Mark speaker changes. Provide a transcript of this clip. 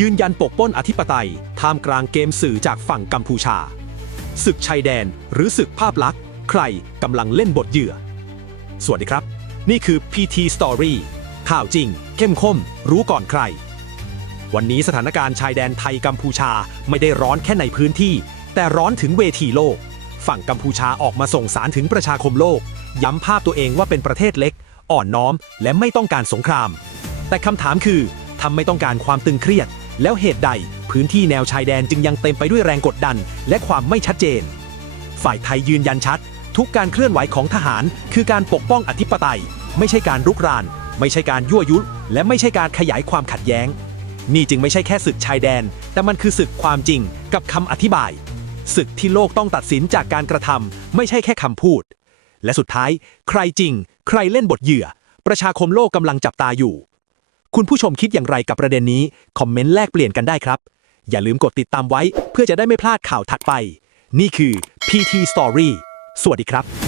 Speaker 1: ยืนยันปกป้นอธิปไตย ท่ามกลางเกมสื่อจากฝั่งกัมพูชา ศึกชายแดนหรือศึกภาพลักษณ์ ใครกำลังเล่นบทเหยื่อ สวัสดีครับ นี่คือ PT Story ข่าวจริง เข้มข้นรู้ก่อนใคร วันนี้สถานการณ์ชายแดนไทยกัมพูชาไม่ได้ร้อนแค่ในพื้นที่ แต่ร้อนถึงเวทีโลก ฝั่งกัมพูชาออกมาส่งสารถึงประชาคมโลก ย้ำภาพตัวเองว่าเป็นประเทศเล็ก อ่อนน้อม และไม่ต้องการสงคราม แต่คำถามคือทำไม่ต้องการความตึงเครียด แล้วเหตุใดพื้นที่แนวชายแดนจึงยังเต็มไปด้วยแรงกดดัน และความไม่ชัดเจน ฝ่ายไทยยืนยันชัด ทุกการเคลื่อนไหวของทหาร คือการปกป้องอธิปไตย ไม่ใช่การรุกราน ไม่ใช่การยั่วยุและไม่ใช่การขยายความขัดแย้ง นี่จึงไม่ใช่แค่ศึกชายแดน แต่มันคือศึกความจริงกับคำอธิบาย ศึกที่โลกต้องตัดสินจากการกระทำไม่ใช่แค่คำพูด และสุดท้าย ใครจริง ใครเล่นบทเหยื่อ ประชาคมโลกกำลังจับตาอยู่ คุณผู้ชมคิดอย่างไรกับประเด็นนี้ คอมเมนต์แลกเปลี่ยนกันได้ครับ อย่าลืมกดติดตามไว้ เพื่อจะได้ไม่พลาดข่าวถัดไป นี่คือ PT Story สวัสดีครับ